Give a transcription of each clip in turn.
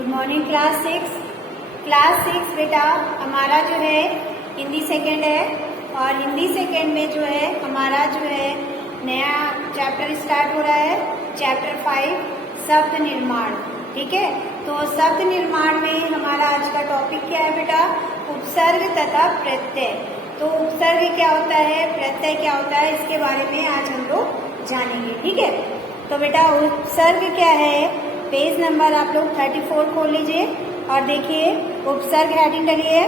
Good morning class six बेटा हमारा जो है हिंदी सेकेंड है और हिंदी सेकेंड में जो है हमारा जो है नया चैप्टर स्टार्ट हो रहा है, चैप्टर 5 शब्द निर्माण। ठीक है, तो शब्द निर्माण में हमारा आज का टॉपिक क्या है बेटा? उपसर्ग तथा प्रत्यय। तो उपसर्ग क्या होता है, प्रत्यय क्या होता है, इसके बारे में आज हम लोग जानेंगे। ठीक है, तो बेटा उपसर्ग क्या है, पेज नंबर आप लोग 34 खोल लीजिए और देखिए उपसर्ग हेडिंग डली है,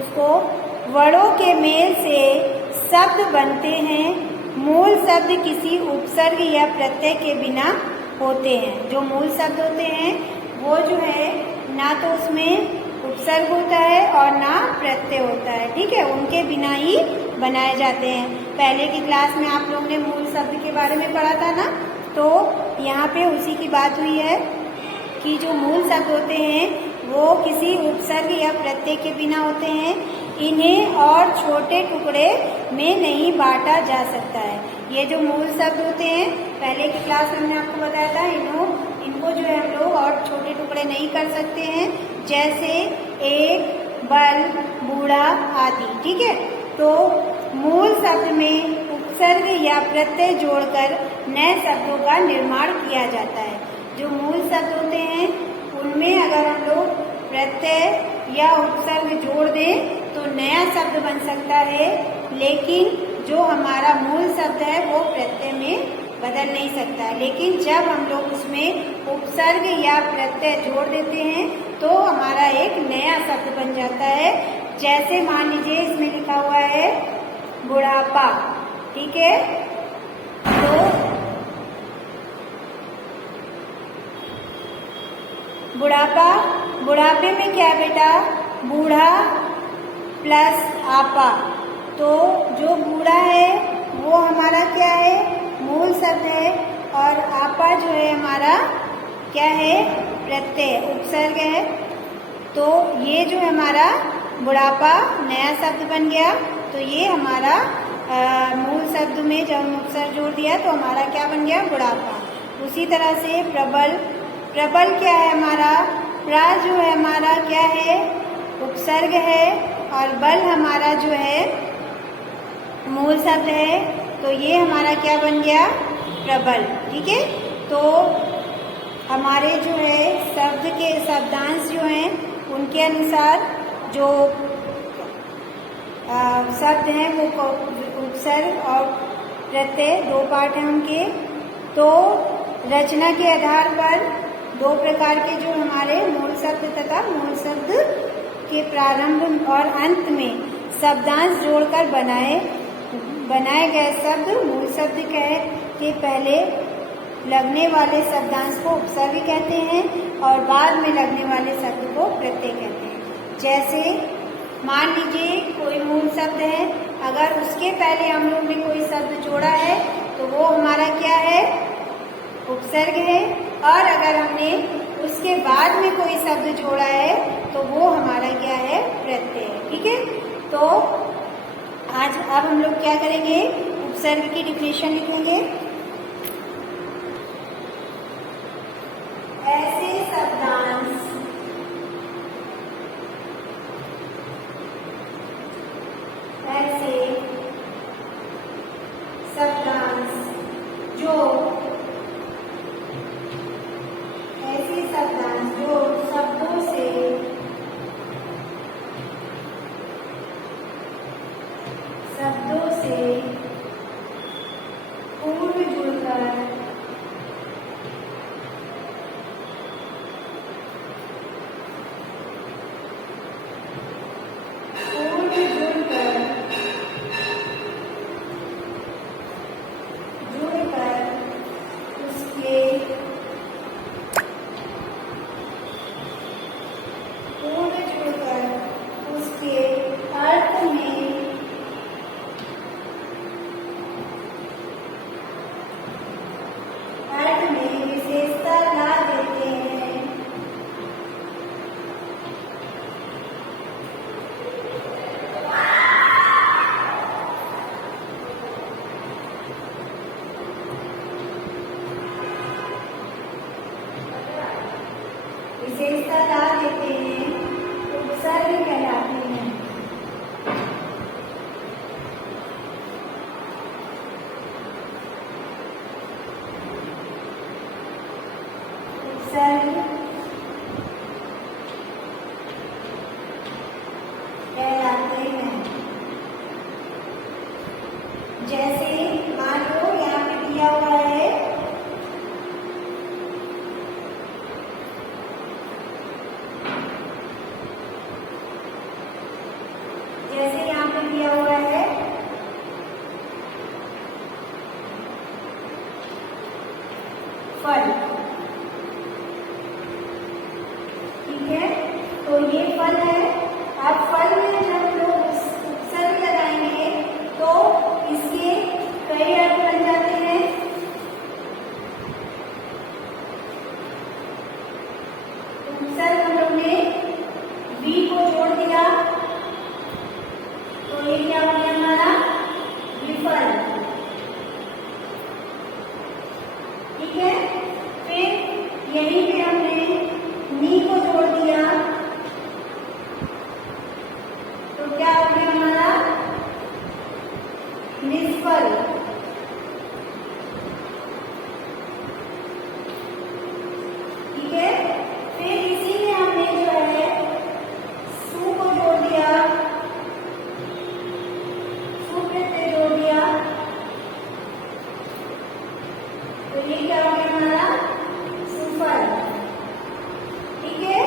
उसको वर्णों के मेल से शब्द बनते हैं, मूल शब्द किसी उपसर्ग या प्रत्यय के बिना होते हैं। जो मूल शब्द होते हैं वो जो है ना तो उसमें उपसर्ग होता है और ना प्रत्यय होता है। ठीक है, उनके बिना ही बनाए जाते हैं। पहले की क्लास में आप लोगों ने मूल शब्द के बारे में पढ़ा था ना, तो यहाँ पे उसी की बात हुई है कि जो मूल शब्द होते हैं वो किसी उपसर्ग या प्रत्यय के बिना होते हैं। इन्हें और छोटे टुकड़े में नहीं बांटा जा सकता है। ये जो मूल शब्द होते हैं पहले की क्लास में हमने आपको बताया था, इनको जो है हम लोग और छोटे टुकड़े नहीं कर सकते हैं, जैसे एक, बल, बूढ़ा आदि। ठीक है, तो मूल शब्द में उपसर्ग या प्रत्यय जोड़कर नए शब्दों का निर्माण किया जाता है। जो मूल शब्द होते हैं उनमें अगर हम लोग प्रत्यय या उपसर्ग जोड़ दें तो नया शब्द बन सकता है, लेकिन जो हमारा मूल शब्द है वो प्रत्यय में बदल नहीं सकता है। लेकिन जब हम लोग उसमें उपसर्ग या प्रत्यय जोड़ देते हैं तो हमारा एक नया शब्द बन जाता है। जैसे मान लीजिए इसमें लिखा हुआ है बुढ़ापा। ठीक है, तो बुढ़ापे में क्या है बेटा? बूढ़ा प्लस आपा। तो जो बूढ़ा है वो हमारा क्या है? मूल शब्द है, और आपा जो है हमारा क्या है? प्रत्यय, उपसर्ग है। तो ये जो हमारा बुढ़ापा नया शब्द बन गया। तो ये हमारा मूल शब्द में जब हम उपसर्ग जोड़ दिया तो हमारा क्या बन गया? बुढ़ापा। उसी तरह से प्रबल क्या है हमारा? प्रा जो है हमारा क्या है? उपसर्ग है, और बल हमारा जो है मूल शब्द है। तो ये हमारा क्या बन गया? प्रबल। ठीक है, तो हमारे जो है शब्द के शब्दांश जो हैं उनके अनुसार जो शब्द हैं वो उपसर्ग और प्रत्यय दो पार्ट हैं उनके। तो रचना के आधार पर दो प्रकार के जो हमारे मूल शब्द तथा मूल शब्द के प्रारंभ और अंत में शब्दांश जोड़कर बनाए गए शब्द मूल शब्द के पहले लगने वाले शब्दांश को उपसर्ग कहते हैं और बाद में लगने वाले शब्द को प्रत्यय कहते हैं। जैसे मान लीजिए कोई मूल शब्द है, अगर उसके पहले हम लोग ने कोई शब्द जोड़ा है तो वो हमारा क्या है? उपसर्ग है, और अगर हमने उसके बाद में कोई शब्द जोड़ा है तो वो हमारा क्या है? प्रत्यय है। ठीक है, तो आज अब हम लोग क्या करेंगे? उपसर्ग की डिफिनेशन लिखेंगे। ऐसे शब्दांश जो शब्दों से पूर्व विशेषता ला देते हैं, उपसर्ग कहलाते हैं। उपसर्ग कहलाते हैं। जैसे मान लो यहाँ पे दिया हुआ है जैसे यहाँ पे दिया हुआ है फल, ठीक है, तो ये फल है। अब फल में जब लोग उपसर्ग लगाएंगे तो इसके कई अर्थ बन जाते हैं। उपसर्ग हम लोग ने वी को जोड़ दिया तो ये क्या हो गया हमारा विफल, ठीक है। फिर यहीं पे हमने नी को जोड़ दिया तो क्या हो गया हमारा निष्फल, ठीक है। फिर इसी में हमने जो है सु को जोड़ दिया, सु पे जोड़ दिया तो ये क्या हो गया हमारा सुफल, ठीक है।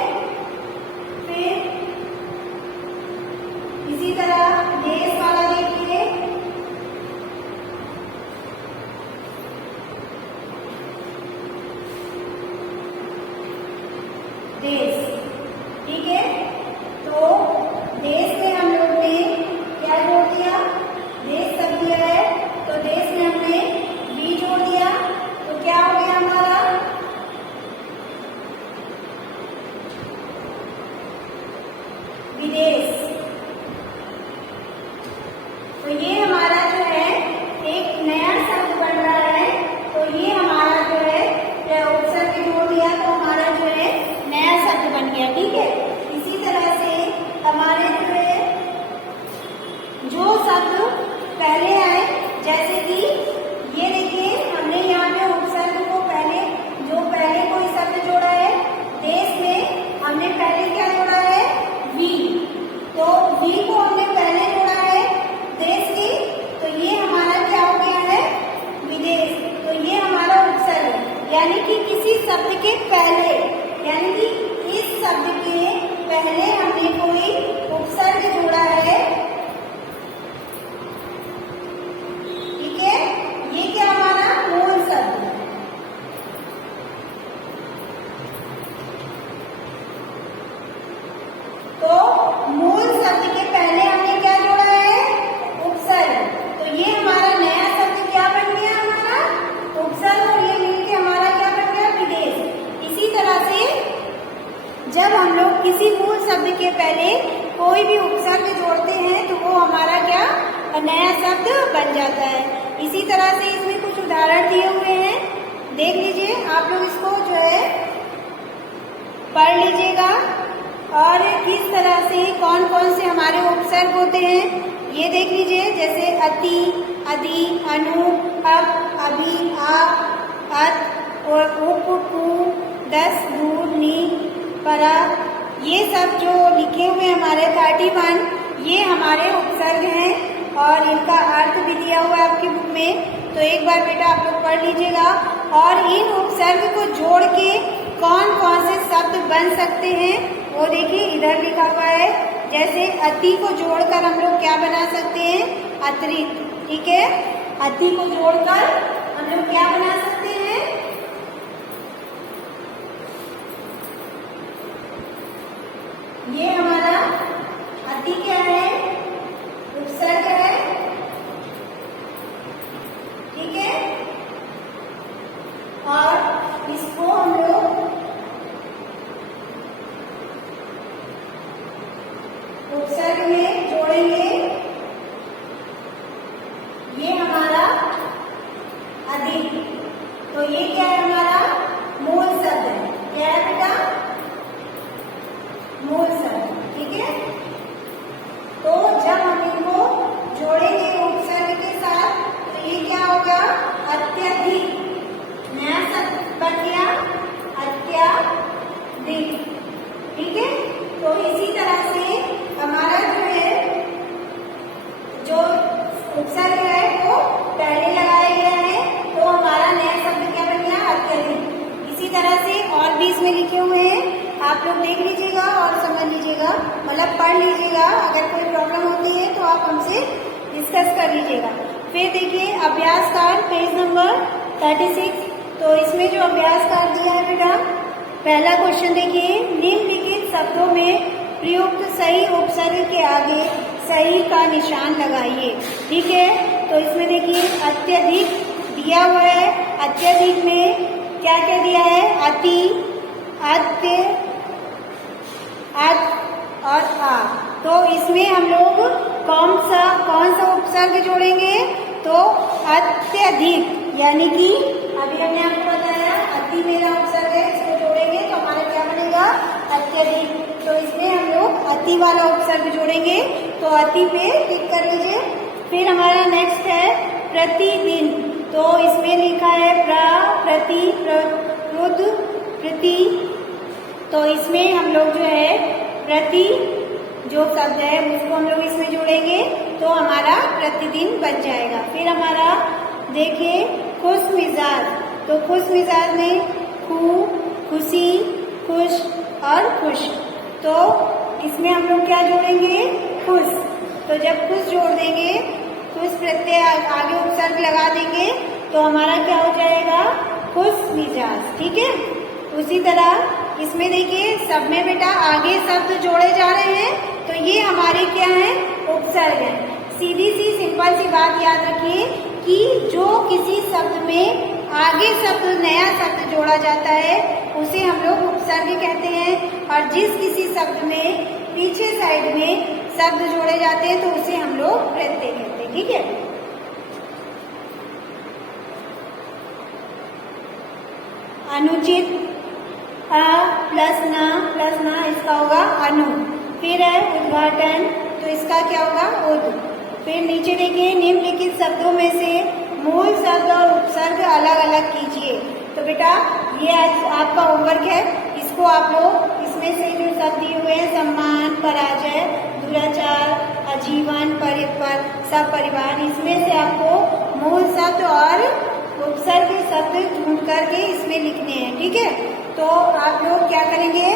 फिर इसी तरह देश वाला देखिए, देश, ठीक है। तो देश में हम लोग ने क्या जोड़ दिया, देश शब्द दिया है तो देश में हमने वी जोड़ दिया तो क्या हो गया हमारा विदेश। तो ये हमारा जो है एक नया शब्द बन रहा है, तो ये हमारा जो है उपसर्ग जोड़ दिया तो हमारा जो है नया शब्द बन गया, ठीक है। इसी तरह से हमारे जो है जो शब्द पहले आए, जैसे कि ये देखिए हमने यहाँ पे उपसर्ग को पहले कोई शब्द जोड़ा है, देश में हमने पहले क्या जोड़ा है वी, तो वी को हमने पहले जोड़ा है देश की, तो ये हमारा क्या हो गया है विदेश। तो ये हमारा उपसर्ग, यानी कि किसी शब्द के पहले, यानी कि इस शब्द के पहले हमने कोई उपसर्ग जोड़ा है, ठीक है। ये क्या हमारा मूल शब्द है। तो मूल शब्द के पहले हमने क्या जोड़ा है उपसर्ग, तो ये हमारा नया शब्द क्या बन गया हमारा उपसर्ग, और ये मिलके हमारा क्या बन गया विदेश। इसी तरह से जब हम लोग किसी मूल शब्द के पहले कोई भी उपसर्ग जोड़ते हैं तो वो हमारा क्या नया शब्द बन जाता है। इसी तरह से इसमें कुछ उदाहरण दिए हुए हैं, देख लीजिए, आप लोग इसको जो है पढ़ लीजिएगा और किस तरह से कौन कौन से हमारे उपसर्ग होते हैं ये देख लीजिए। जैसे अति, अधि, अनु, अब, अभी, आप, अत और उप, पु, दस, दूर, नी, परा, ये सब जो लिखे हुए हमारे 31 ये हमारे उपसर्ग हैं और इनका अर्थ भी दिया हुआ है आपकी बुक में, तो एक बार बेटा आप लोग पढ़ लीजिएगा। और इन उपसर्ग को जोड़ के कौन कौन से शब्द बन सकते हैं वो देखिए इधर लिखा हुआ है। जैसे अति को जोड़कर हम लोग क्या बना सकते हैं अतिरिक्त, ठीक है। अति को जोड़कर हम लोग क्या बना सकते हैं, ये हमारा अति क्या है उपसर्ग है, ठीक है। और इसको हम लोग उपसर्ग में जोड़ेंगे, ये हमारा अधिक, तो ये क्या है हमारा मूल शब्द है, क्या है बेटा ठीक है। तो इसी तरह से हमारा जो है जो उपसर्ग है वो पहले लगाया गया है, तो हमारा नया शब्द क्या बन गया? अत्यधिक। इसी तरह से और भी इसमें लिखे हुए हैं, आप लोग देख लीजिएगा और समझ लीजिएगा, मतलब पढ़ लीजिएगा। अगर कोई प्रॉब्लम होती है तो आप हमसे डिस्कस कर लीजिएगा। फिर देखिए अभ्यास कार्ड पेज नंबर 36। तो इसमें जो अभ्यास कार्ड दिया है बेटा, पहला क्वेश्चन देखिए, निम्नलिखित शब्दों में प्रयुक्त सही उपसर्ग के आगे सही का निशान लगाइए। ठीक है, तो इसमें देखिए अत्यधिक दिया हुआ है। अत्यधिक में क्या क्या दिया है? अति, अत्य, अत और आ। तो इसमें हम लोग कौन सा उपसर्ग जोड़ेंगे? तो अत्यधिक, यानी कि अभी हमने आपको बताया अति मेरा उपसर्ग है, इसको जोड़ेंगे तो हमारा क्या बनेगा? अत्यधिक। तो इसमें हम लोग अति वाला उपसर्ग जोड़ेंगे, तो अति पे टिक कर लीजिए। फिर हमारा नेक्स्ट है प्रतिदिन। तो इसमें लिखा है प्रति, प्रति, प्रति। तो इसमें हम लोग जो है प्रति जो शब्द है उसको हम लोग इसमें जोड़ेंगे, तो हमारा प्रतिदिन बन जाएगा। फिर हमारा देखिए खुश मिजाज। तो खुश मिजाज में खू, खुशी, खुश और खुश। तो इसमें हम लोग क्या जोड़ेंगे? खुश। तो जब खुश जोड़ देंगे, खुश प्रत्यय आगे उपसर्ग लगा देंगे, तो हमारा क्या हो जाएगा? खुश मिजाज। ठीक है। उसी तरह इसमें देखिए सब में बेटा आगे शब्द जोड़े जा रहे हैं, तो ये हमारे क्या है? उपसर्ग है। सीधी सी सिंपल सी बात याद रखिए कि जो किसी शब्द में आगे शब्द नया शब्द जोड़ा जाता है उसे हम लोग उपसर्ग कहते हैं, और जिस किसी शब्द में पीछे साइड में शब्द जोड़े जाते हैं तो उसे हम लोग प्रत्यय कहते हैं। ठीक है। अनुचित, अ प्लस न इसका होगा अनु। फिर है उद्घाटन, तो इसका क्या होगा? उद। फिर नीचे देखिए निम्नलिखित शब्दों में से मूल शब्द और उपसर्ग अलग अलग कीजिए। तो बेटा ये आज आपका होमवर्क है, इसको आप लोग इसमें से जो शब्द दिए हुए हैं सम्मान, पराजय, दुराचार, आजीवन, सपरिवार, इसमें से आपको मूल शब्द और उपसर्ग शब्द ढूंढ करके इसमें लिखने हैं। ठीक है। तो आप लोग क्या करेंगे?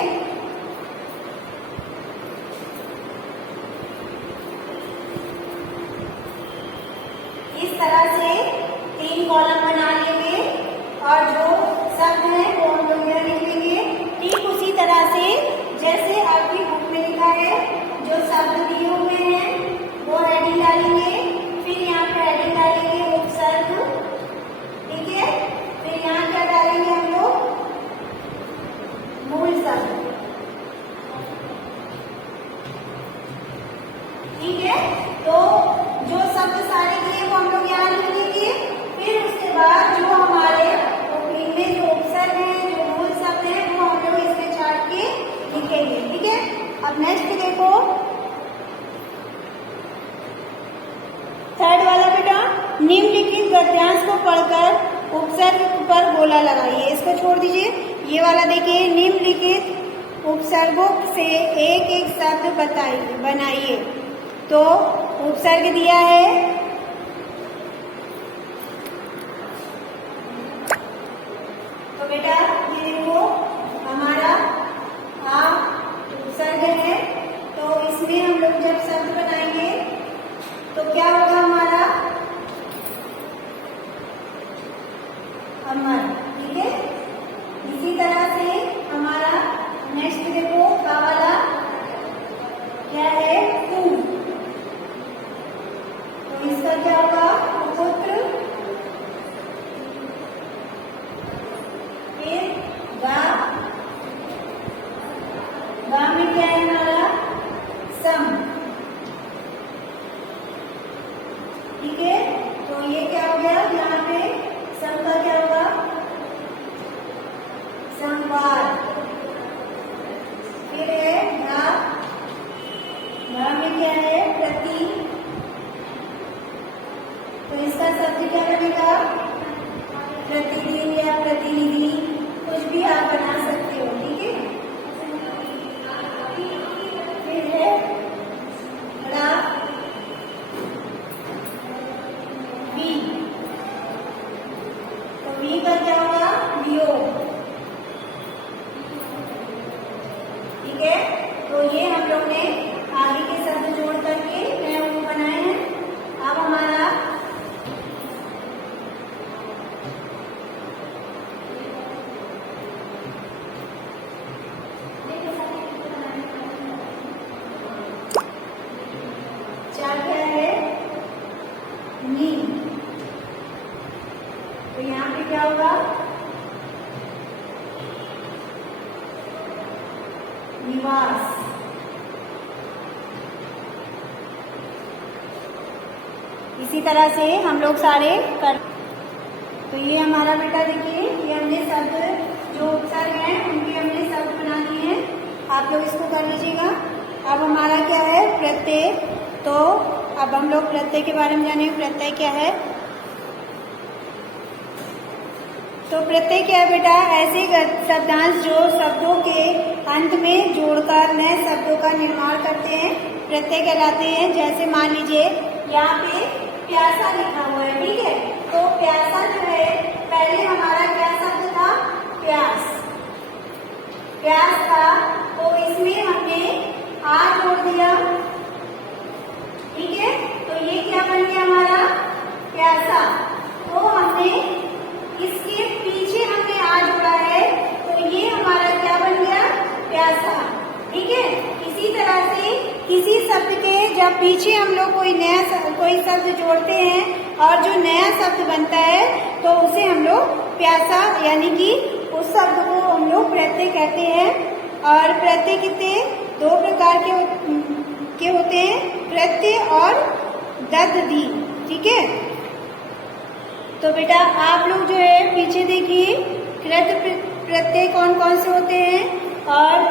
इस तरह से 3 कॉलम बना लेंगे और जो शब्द है वो हम लोग यहाँ लिख लेंगे। ठीक उसी तरह से जैसे आपकी बुक में लिखा है, जो शब्द दिए हुए हैं वो हेडिंग डालेंगे। फिर यहाँ पे हेडिंग डालेंगे उपसर्ग। ठीक है। फिर यहाँ क्या डालेंगे हम लोग? मूल शब्द। ठीक है। तो जो शब्द सारे दिए वो हम लोग यहाँ लिख देंगे। फिर उसके बाद जो हमारे इनमें जो उपसर्ग है, जो मूल शब्द है, वो हम लोग इसमें छाट के लिखेंगे। ठीक है। अब नेक्स्ट देखो, थर्ड वाला बेटा, निम्नलिखित गद्यांश को पढ़कर उपसर्ग पर गोला लगाइए। इसको छोड़ दीजिए। ये वाला देखिए, निम्नलिखित उपसर्गों से एक एक शब्द बनाइए। तो उपसर्ग दिया है, तो बेटा ये देखो हमारा आ उपसर्ग है। तो इसमें हम लोग जब शब्द बनाएंगे तो क्या होगा? हमारा अमर। ठीक है। इसी तरह से हमारा नेक्स्ट देखो का वाला क्या है? तू। तो इसका क्या होगा? पुत्र। फिर गा, गा में क्या है हमारा? सम। ठीक है। तो ये क्या हो गया? यहाँ पे सम का क्या होगा? संवाद। फिर है गा, गा में क्या है? प्रति। तो इसका शब्द क्या बनेगा? प्रतिदिन या प्रतिनिधि, कुछ भी आप बना सकते हो। ठीक है। ठीक है। तो ये हम लोग ने आगे के शब्द जोड़ करके नए रूप बनाए हैं। अब हमारा चार क्या है, नी। तो यहाँ पे क्या होगा, निवास। इसी तरह से हम लोग सारे कर। तो ये हमारा बेटा देखिए, ये हमने शब्द जो उपसर्ग हैं उनके हमने शब्द बना दिए हैं। आप लोग इसको कर लीजिएगा। अब हमारा क्या है, प्रत्यय। तो अब हम लोग प्रत्यय के बारे में जानेंगे। प्रत्यय क्या है? तो प्रत्यय क्या है बेटा? ऐसे शब्दांश जो शब्दों के अंत में जोड़कर नए शब्दों का निर्माण करते हैं, प्रत्यय कहलाते हैं। जैसे मान लीजिए यहाँ पे प्यासा लिखा हुआ है, ठीक है। तो प्यासा जो है, पहले हमारा क्या शब्द था? प्यास। प्यास था, तो इसमें हमने आ जोड़ दिया, ठीक है। तो ये क्या बन गया हमारा? प्यासा। तो हमने इसके पीछे हमने आ जोड़ा है, तो ये हमारा क्या बन गया? प्यासा, ठीक है। इसी तरह से किसी शब्द के जब पीछे हम लोग कोई शब्द जोड़ते हैं और जो नया शब्द बनता है, तो उसे हम लोग प्यासा यानी कि उस शब्द को हम लोग प्रत्यय कहते हैं। और प्रत्यय कितने? दो प्रकार के होते हैं, प्रत्यय और ददधी, ठीक है। तो बेटा आप लोग जो है पीछे देखिए, कृत प्रत्यय कौन कौन से होते हैं और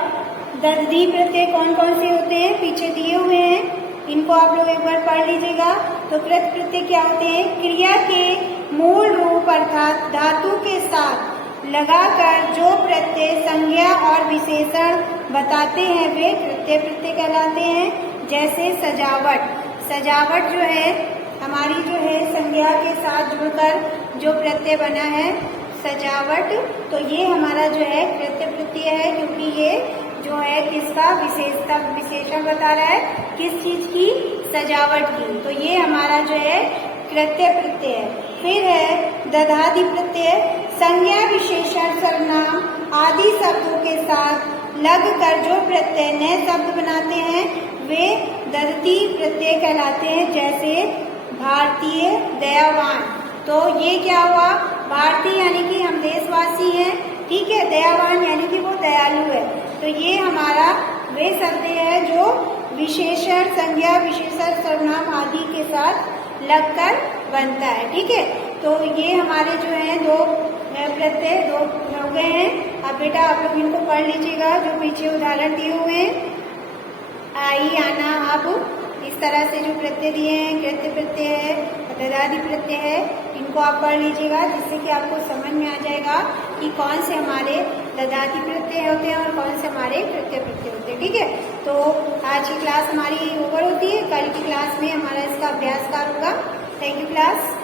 ददधी प्रत्यय कौन कौन से होते हैं, पीछे दिए हुए हैं। इनको आप लोग एक बार पढ़ लीजिएगा। तो कृत प्रत्यय क्या होते हैं? क्रिया के मूल रूप अर्थात धातु के साथ लगाकर जो प्रत्यय संज्ञा और विशेषण बताते हैं वे कृत्य प्रत्यय कहलाते हैं। जैसे सजावट। सजावट जो है हमारी जो है संज्ञा के साथ जुड़कर जो प्रत्यय बना है सजावट, तो ये हमारा जो है कृत्य प्रत्यय है, क्योंकि ये जो है किसका विशेषण बता रहा है, किस चीज की? सजावट की। तो ये हमारा जो है कृत्य प्रत्यय है। फिर है दधादि प्रत्यय। संज्ञा विशेषण सर्वनाम आदि शब्दों के साथ लगकर जो प्रत्यय नए शब्द बनाते हैं वे दधती प्रत्यय कहलाते हैं। जैसे भारतीय, दयावान। तो ये क्या हुआ? भारतीय यानी कि हम देशवासी हैं, ठीक है। दयावान यानी कि वो दयालु है। तो ये हमारा वे शब्द है जो विशेषण, संज्ञा, विशेषण, सर्वनाम आदि के साथ लगकर बनता है, ठीक है। तो ये हमारे जो है दो प्रत्यय दो हो गए हैं। अब बेटा आप लोग इनको पढ़ लीजिएगा, जो पीछे उदाहरण दिए हुए हैं। आई, आना, अब, इस तरह से जो प्रत्यय दिए हैं, कृत्य प्रत्यय है, ददादि प्रत्यय है, इनको आप पढ़ लीजिएगा, जिससे कि आपको समझ में आ जाएगा कि कौन से हमारे ददादि प्रत्यय होते हैं और कौन से हमारे कृत्य प्रत्यय होते हैं, ठीक है। तो आज की क्लास हमारी ओवर होती है। कल की क्लास में हमारा इसका अभ्यास कार्य होगा। Thank you class.